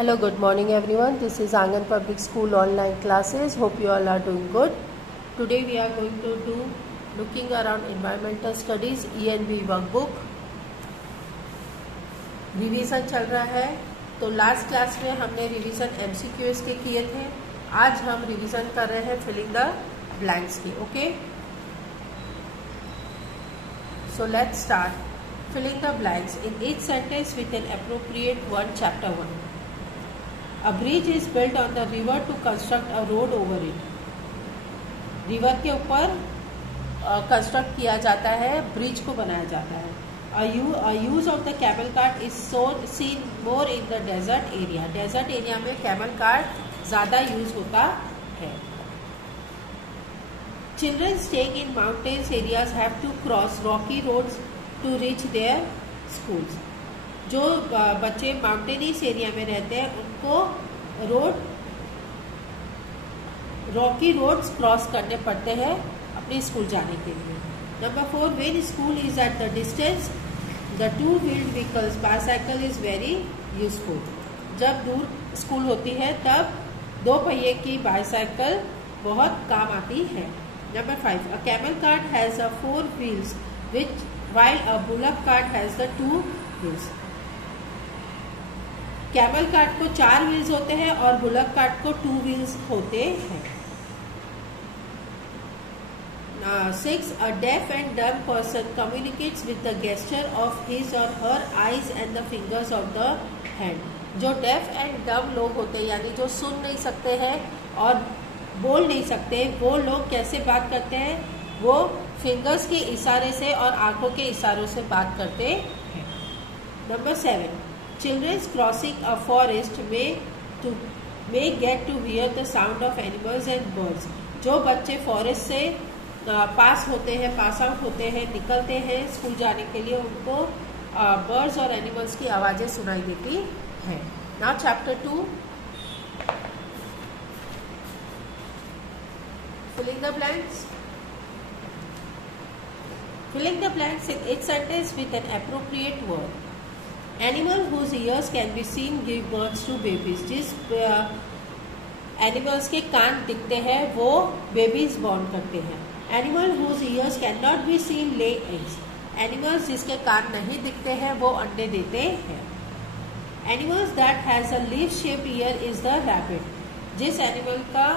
Hello, good morning everyone. This is Angan Public School online classes. Hope you all are doing good. Today we are going to do looking around environmental studies ENV workbook. Revision चल रहा है, तो last class में हमने revision MCQs के किए थे. आज हम रिवीजन कर रहे हैं फिलिंग द ब्लैंक्स की. Okay, so let's start. Filling the blanks in each sentence with an appropriate one. Chapter 1. A bridge is built on the river to construct a road over it. River के ऊपर construct किया जाता है, bridge को बनाया जाता है. A use of the camel cart is seen more in the desert area. Desert area में कैमल कार्ट ज़्यादा यूज होता है. Children staying in mountains areas have to cross rocky roads to reach their schools. जो बच्चे mountainous area में रहते हैं उनको रॉकी रोड्स क्रॉस करने पड़ते हैं अपने स्कूल जाने के लिए. Number 4, when school is at the distance, the two-wheeled vehicles bicycle is very useful. जब दूर स्कूल होती है तब दो पहिए की बाईसाइकिल बहुत काम आती है. Number 5, a camel cart has a 4 wheels while a bullock cart has the 2 wheels. Camel cart को 4 व्हील्स होते हैं और बुलक कार्ट को 2 व्हील्स होते हैं. 6, a deaf and dumb person communicates with the gesture of his or her eyes and the fingers of the hand. जो deaf and डम लोग होते हैं, यानी जो सुन नहीं सकते हैं और बोल नहीं सकते, वो लोग कैसे बात करते हैं? वो फिंगर्स के इशारे से और आंखों के इशारों से बात करते हैं. Number 7, children crossing a forest may get to hear the sound of animals and birds. जो बच्चे फॉरेस्ट से पास होते हैं, पास आउट होते हैं, निकलते हैं स्कूल जाने के लिए, उनको बर्ड्स और एनिमल्स की आवाजें सुनाई देती हैं. Now chapter 2, filling the blanks. Filling the blanks in each sentence with an appropriate word. Animal whose ears can be seen give birth to babies. जिस एनिमल्स के कान दिखते हैं वो बेबीज बॉर्न करते हैं. Animal whose ears cannot be seen lay eggs. Animals जिसके कान नहीं दिखते हैं वो अंडे देते हैं. Animals that has a leaf shaped ear is the rabbit. जिस एनिमल का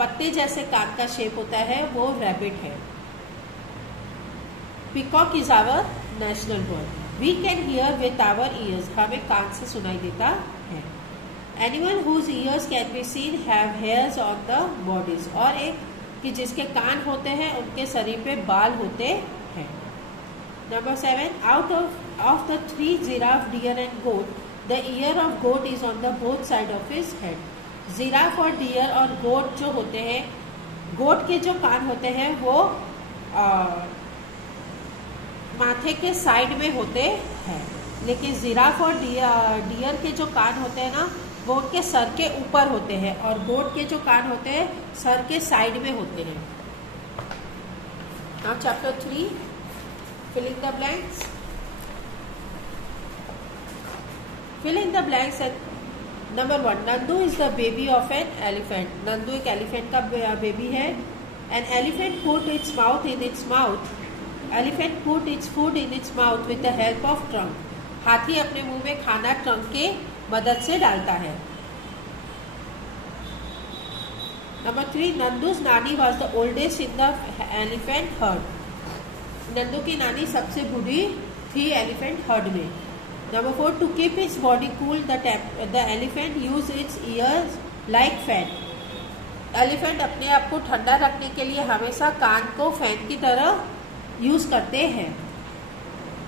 पत्ते जैसे कान का शेप होता है वो रैबिट है. Peacock is our national bird. We can hear with our ears. हमें कान से सुनाई देता है. Animal whose ears can be seen have hairs on the bodies. और एक कि जिसके कान होते हैं उनके शरीर पे बाल होते हैं. Number 7, out of the 3 giraffe, deer and goat, the ear of goat is on the both side of his head. Giraffe और डियर और गोट जो होते हैं, गोट के जो कान होते हैं वो माथे के साइड में होते हैं, लेकिन जिराफ और डियर के जो कान होते हैं ना वो उनके सर के ऊपर होते हैं और गोट के जो कान होते हैं सर के साइड में होते हैं. Now chapter 3, filling the blanks. Filling the blanks. Number 1, Nandu is the baby of an elephant. Nandu एक एलिफेंट का बेबी है. An elephant put its mouth in its mouth. Elephant put its food in its mouth with the help of trunk. हाथी अपने मुंह में खाना trunk के मदद से डालता है. नंबर 3, नंदू's नानी was the oldest in the elephant herd. Nandu की नानी सबसे बूढ़ी थी एलिफेंट हर्ड में. Number 4, to keep its body cool, the elephant use its ears like fan. Elephant अपने आप को ठंडा रखने के लिए हमेशा कान को फैन की तरह यूज करते हैं.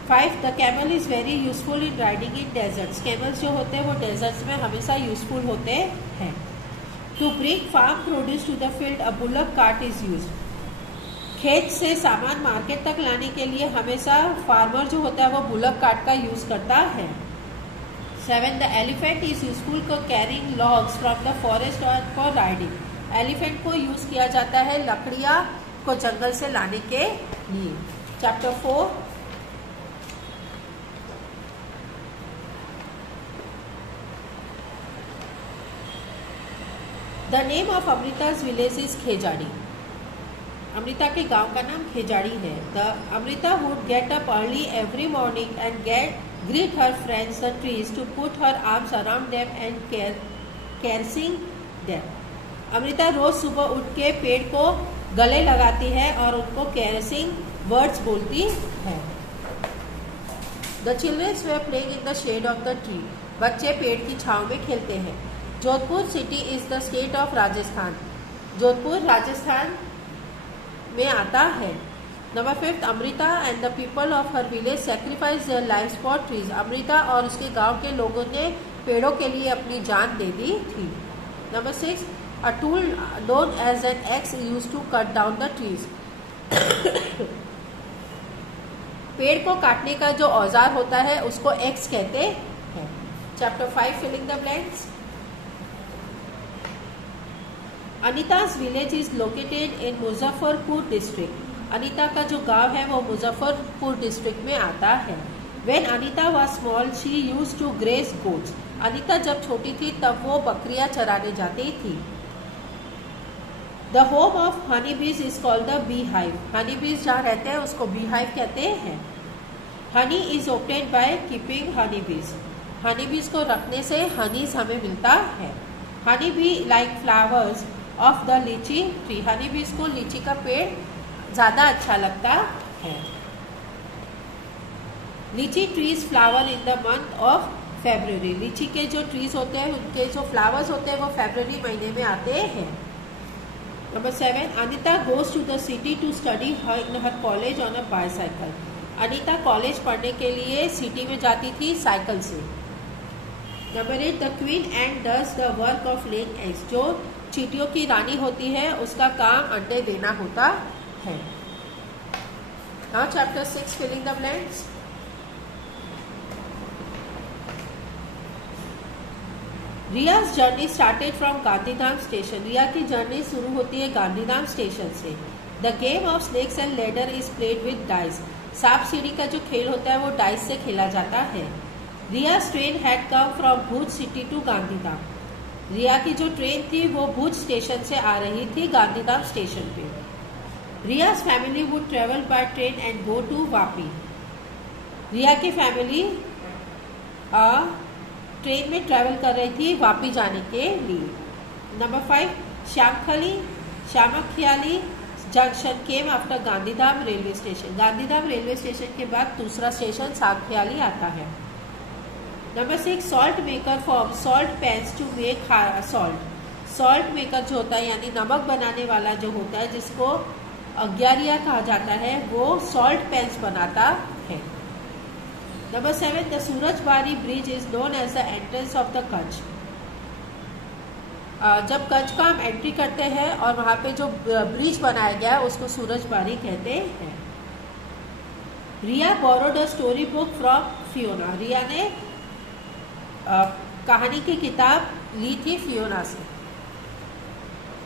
5, the camel is very useful in riding in deserts. Camels जो होते हैं वो डेजर्ट्स में हमेशा यूजफुल होते हैं. To bring farm produce to the field a bullock cart is use. खेत से सामान मार्केट तक लाने के लिए हमेशा फार्मर जो होता है वो बुलक कार्ट का यूज करता है. 7, the elephant is useful for carrying logs from the forest और फॉर राइडिंग. एलिफेंट को यूज किया जाता है लकड़ियां को जंगल से लाने के लिए. Chapter 4, the name of Amrita's village is Khejadi. Amrita के गांव का नाम खेजाड़ी है। The Amrita would get up early every morning and greet her friends the trees to put her arms around them and caressing them। Amrita रोज सुबह उठ के पेड़ को गले लगाती है और उनको कैरसिंग वर्ड्स बोलती है। The childrens were playing in the shade of the tree. बच्चे पेड़ की छांव में खेलते हैं। Jodhpur city is the state of Rajasthan. Jodhpur Rajasthan में आता है। Number 5 Amrita and the people of her village sacrifice their lives for trees. Amrita और उसके गांव के लोगों ने पेड़ों के लिए अपनी जान दे दी थी। Number 6 a tool known as an axe used to cut down the trees. पेड़ को काटने का जो औजार होता है उसको एक्स कहते हैं। Chapter 5 filling the blanks. Anita's village is located in Muzaffarpur district. Anita का जो गांव है वो मुजफ्फरपुर डिस्ट्रिक्ट में आता है। When Anita was small, she used to graze goats। Anita जब छोटी थी तब वो बकरियां चराने जाती थी। The home of honeybees is called the beehive। honeybees जहाँ रहते हैं उसको beehive कहते हैं। Honey is obtained by keeping honeybees। honeybees को रखने से हनीज हमें मिलता है। Honeybee like flowers of the लीची tree। honeybees को लीची का पेड़ ज्यादा अच्छा लगता है। लीची trees flower in the month of February. लीची के जो ट्रीज होते हैं उनके जो फ्लावर्स होते हैं वो फरवरी महीने में आते हैं। Number 7 Anita goes to the city to study in her college on a bicycle. Anita college पढ़ने के लिए सिटी में जाती थी साइकिल से। Number 8 the queen ant does the work of laying eggs. जो चींटियों की रानी होती है उसका काम अंडे देना होता है। Now chapter 6 filling the blanks। Riya's journey started from Gandhidham station. Riya की जर्नी शुरू होती है गांधीधाम स्टेशन से। The game of snakes and ladder is played with dice. सांप सीढ़ी का जो खेल होता है वो डाइस से खेला जाता है। Riya's train had come from Bhuj city to Gandhidham. Riya की जो ट्रेन थी वो भूज स्टेशन से आ रही थी गांधीधाम स्टेशन पे। Riya's family would travel by train and go to Vapi. Riya की फैमिली ट्रेन में ट्रेवल कर रही थी वापी जाने के लिए। Number 5 Shyamkhiyali junction came after Gandhidham railway station. Gandhidham railway station के बाद दूसरा स्टेशन श्यामखियाली आता है। Number 6 salt maker form salt pans to make salt. Salt maker जो होता है यानी नमक बनाने वाला जो होता है जिसको अग्यारिया कहा जाता है वो सॉल्ट पेन्स बनाता है। Number 7 the Surajbari bridge is known as the entrance of the Kutch. जब कच्छ का हम एंट्री करते हैं और वहां पे जो ब्रिज बनाया गया है उसको सूरजबारी कहते हैं। Riya borrowed a story book from Fiona. Riya ने कहानी की किताब ली थी फियोना से।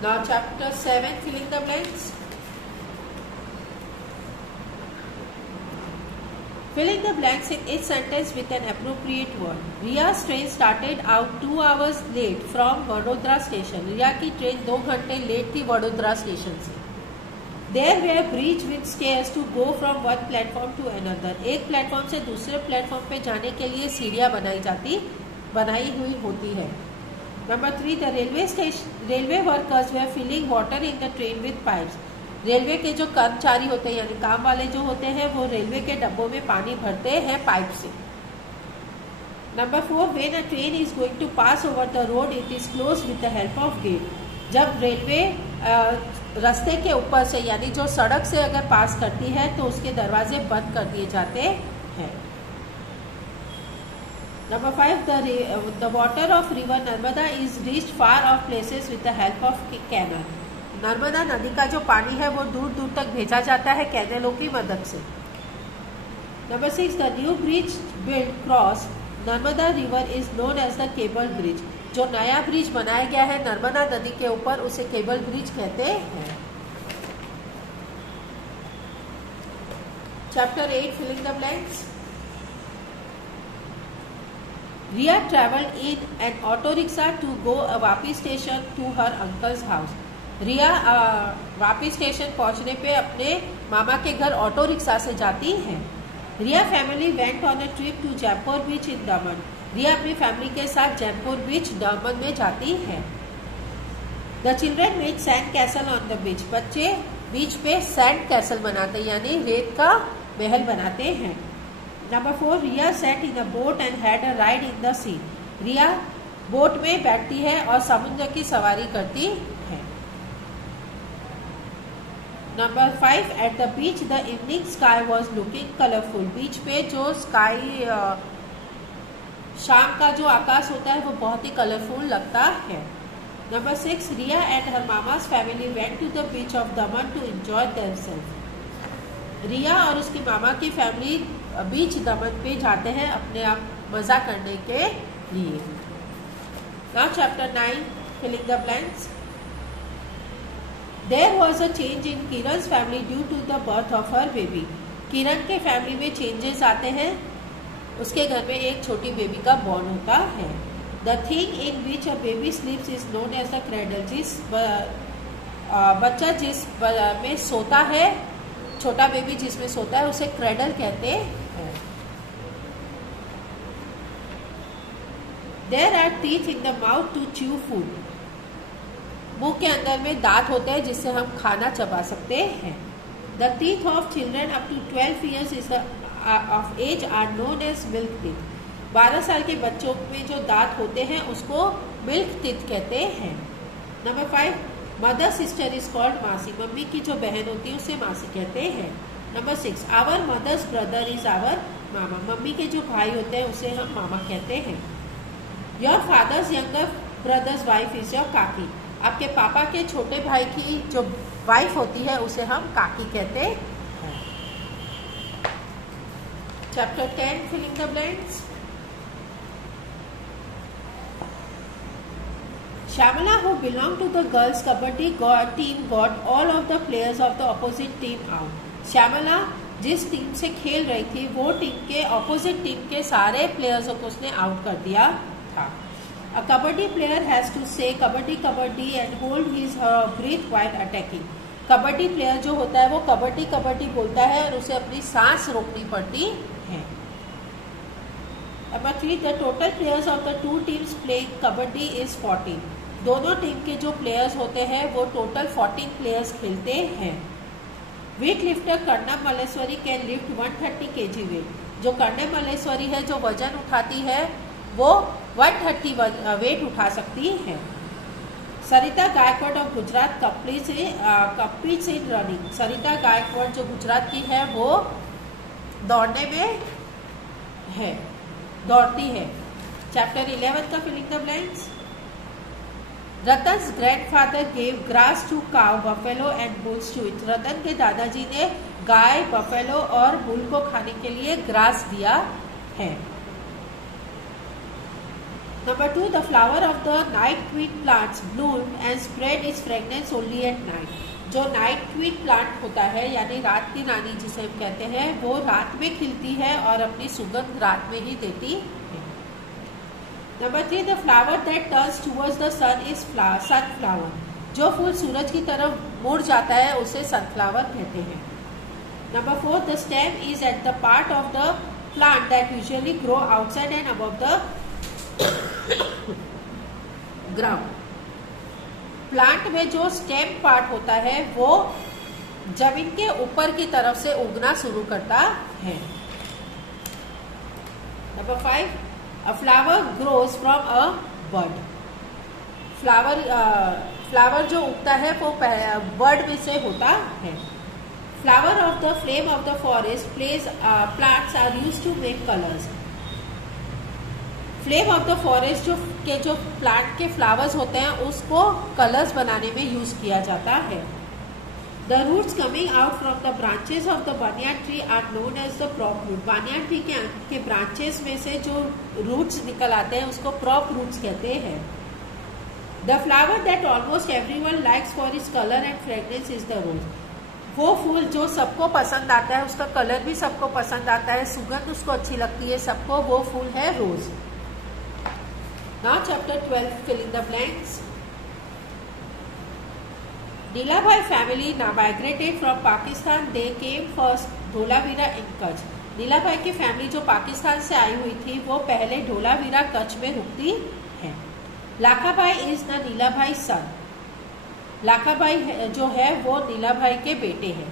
Now chapter 7 filling the blanks. Filling the blanks in each sentence with an appropriate word। Riya's train started out 2 hours late from Vadodara station. Riya की ट्रेन 2 घंटे लेट थी वडोदरा स्टेशन से। There were bridge with stairs to go from one platform to another। एक platform से दूसरे platform पे जाने के लिए सीढ़ियां बनाई हुई होती है। Number 3 the railway workers were filling water in the train with pipes. Railway के जो कर्मचारी होते हैं यानी काम वाले जो होते हैं वो रेलवे के डब्बों में पानी भरते हैं पाइप से। Number 4 when a train is going to pass over the road it is close with the help of gate. जब रेलवे रास्ते के ऊपर से यानी जो सड़क से अगर पास करती है तो उसके दरवाजे बंद कर दिए जाते हैं। Number 5 the water of river Narmada is reached far off places with the help of canal. Narmada नदी का जो पानी है वो दूर दूर तक भेजा जाता है कैनलों की मदद से। Number 6 the new bridge build cross Narmada river is known as the cable bridge. जो नया ब्रिज बनाया गया है नर्मदा नदी के ऊपर उसे केबल ब्रिज कहते हैं। Chapter 8 filling the blanks. Ria traveled in an auto rickshaw to go Vapi station to her uncle's house. Ria Vapi station पहुंचने पे अपने मामा के घर ऑटो रिक्शा से जाती है. Riya family went on a trip to Jaipur beach in Daman. Riya अपनी फैमिली के साथ जयपुर बीच दमन में जाती है. The children made sand castle on the beach. बच्चे बीच पे सैंड कैसल बनाते हैं यानी रेत का महल बनाते हैं. Number 4, Riya sat in a boat and had a ride in the sea. Riya boat में बैठती है और समुद्र की सवारी करती है. Number 5, at the beach the evening sky was looking colourful. Beach पे जो स्काई शाम का जो आकाश होता है वो बहुत ही कलरफुल लगता है. Number 6, Riya and her mama's family went to the beach of Daman to enjoy themselves. Riya और उसकी मामा की फैमिली बीच दमन पे जाते हैं अपने आप मजा करने के लिए. Now chapter 9, filling the blanks. There was a change in Kiran's family due to the birth of her baby. Kiran के फैमिली में चेंजेस आते हैं. उसके घर में एक छोटी बेबी का बॉर्न होता है. The thing in which a baby sleeps is known as the cradle. जिस बच्चा जिस में सोता है, छोटा बेबी जिसमें सोता है उसे क्रेडल कहते हैं. There are teeth in the mouth to chew food. मुंह के अंदर में दांत होते हैं जिससे हम खाना चबा सकते हैं. The teeth of children up to 12 years of age are known as milk teeth. 12 साल के बच्चों में जो दांत होते हैं उसको मिल्क टीथ कहते हैं. Number 5, mother sister is called masi. Mummy की जो बहन होती है उसे मासी कहते हैं. Number 6, our mother's brother is our mama. Mummy के जो भाई होते हैं उसे हम मामा कहते हैं. Your fathers younger brother's wife is your काकी. आपके पापा के छोटे भाई की जो वाइफ होती है उसे हम काकी कहते हैं. Chapter 10, filling the blanks. Shyamala, who belonged to the girls' kabaddi team, got all of the players of the opposite team out. Shyamala जिस टीम से खेल रही थी वो टीम के ऑपोजिट टीम के सारे प्लेयर्सों को उसने आउट कर दिया था. A kabaddi player has to say kabaddi kabaddi and hold his breath while attacking. Kabaddi player जो होता है वो कबड्डी कबड्डी बोलता है और उसे अपनी सांस रोकनी पड़ती है. Number 3, the total players of the two teams playing kabaddi is 14. दोनों टीम के जो प्लेयर्स होते हैं वो टोटल 14 प्लेयर्स खेलते हैं. Weight lifter Karnam Malleswari can lift 130 kg weight. जो कर्णम मल्लेश्वरी है जो वजन उठाती है वो 130 वेट उठा सकती है. Sarita Gaikwad of Gujarat competes in running. Sarita Gaikwad जो गुजरात की है वो दौड़ने में है, दौड़ती है. चैप्टर 11 का filling the blanks. Ratan's grandfather gave grass to cow buffalo and bulls to it. Ratan के दादाजी ने गाय, बफेलो और बुल को खाने के लिए ग्रास दिया है. Number 2, the flower of the night tweet plants Bloom and spread it's fragrance only at night. जो नाइट ट्वीट प्लांट होता है यानी रात की रानी जिसे हम कहते हैं वो रात में खिलती है और अपनी सुगंध रात में ही देती है. Number 3, the flower that turns towards the sun is sunflower. जो फूल सूरज की तरफ मुड़ जाता है उसे सनफ्लावर कहते हैं. Number 4, the stem is at the part of the plant that usually grow outside and above the ground. Plant में जो स्टेम पार्ट होता है वो जमीन के ऊपर की तरफ से उगना शुरू करता है. Number 5, a flower grows from a bird. Flower जो उगता है वो बर्ड में से होता है. Flower of the flame of the forest plants are used to make colours. Flame of the forest जो प्लांट के फ्लावर्स होते हैं उसको कलर्स बनाने में यूज किया जाता है. The roots coming out from the branches of the banyan tree are known as the prop root. Banyan tree के ब्रांचेस में से जो रूट्स निकल आते हैं उसको प्रॉप रूट्स कहते हैं. The flower that almost everyone likes for its colour and fragrance is the rose. वो फूल जो सबको पसंद आता है, उसका कलर भी सबको पसंद आता है, सुगंध उसको अच्छी लगती है सबको, वो फूल है रोज. Now chapter 12, filling the blanks. Nilabhai family now migrated from Pakistan. They came first Dholavira in Kutch. नीलाभाई की फैमिली जो पाकिस्तान से आई हुई थी वो पहले ढोलावीरा कच्छ में रुकती है। लाखाभाई इज द नीलाभाई सन। लाखाभाई जो है वो नीलाभाई के बेटे हैं।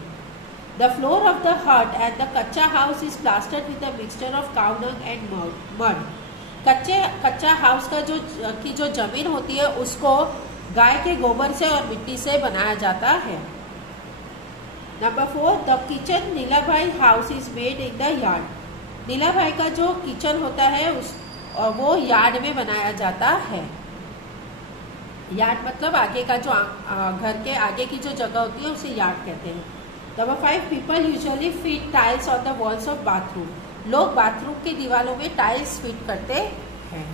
द फ्लोर ऑफ द हट एंड द कच्चा house is plastered with a mixture of cow dung and mud. कच्चा हाउस का जो जमीन होती है उसको गाय के गोबर से और मिट्टी से बनाया जाता है। Number 4, the kitchen Nilabhai house is made in the yard. Nilabhai का जो किचन होता है वो यार्ड में बनाया जाता है। यार्ड मतलब आगे का जो घर के आगे की जो जगह होती है उसे यार्ड कहते हैं। Number 5, people usually fit tiles on the walls of bathroom. लोग बाथरूम की दीवारों में टाइल्स फिट करते हैं।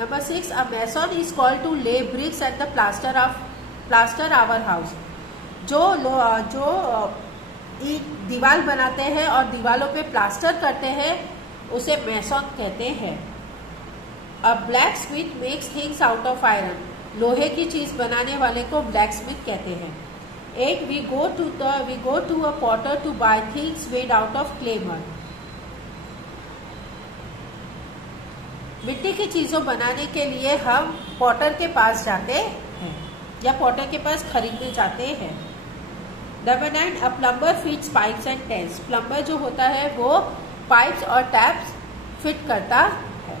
Number 6, a mason is called to lay bricks at the plaster our house. जो दीवार बनाते हैं और दीवारों पे प्लास्टर करते हैं उसे मैसन कहते हैं। अ black Smith makes things out of iron. लोहे की चीज बनाने वाले को ब्लैक स्मिथ कहते हैं। 8, we go to a potter to buy things made out of clay mud. मिट्टी की चीजों बनाने के लिए हम पॉटर के पास जाते हैं या पॉटर के पास खरीदने जाते हैं। Number 9, a plumber fits pipes and taps. Plumber जो होता है वो पाइप्स और टैप्स फिट करता है।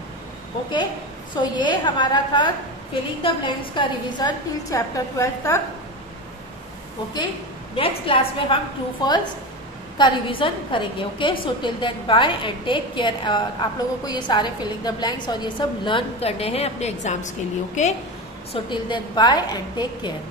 ओके, सो ये हमारा था फिलिंग द ब्लैंक्स का रिवीजन टिल चैप्टर 12 तक। ओके, नेक्स्ट क्लास में हम ट्रू फॉल्स का रिवीजन करेंगे। Okay, so till then bye and take care. आप लोगों को ये सारे फिलिंग द ब्लैंक्स और ये सब लर्न करने हैं अपने एग्जाम्स के लिए। Okay, so till then bye and take care.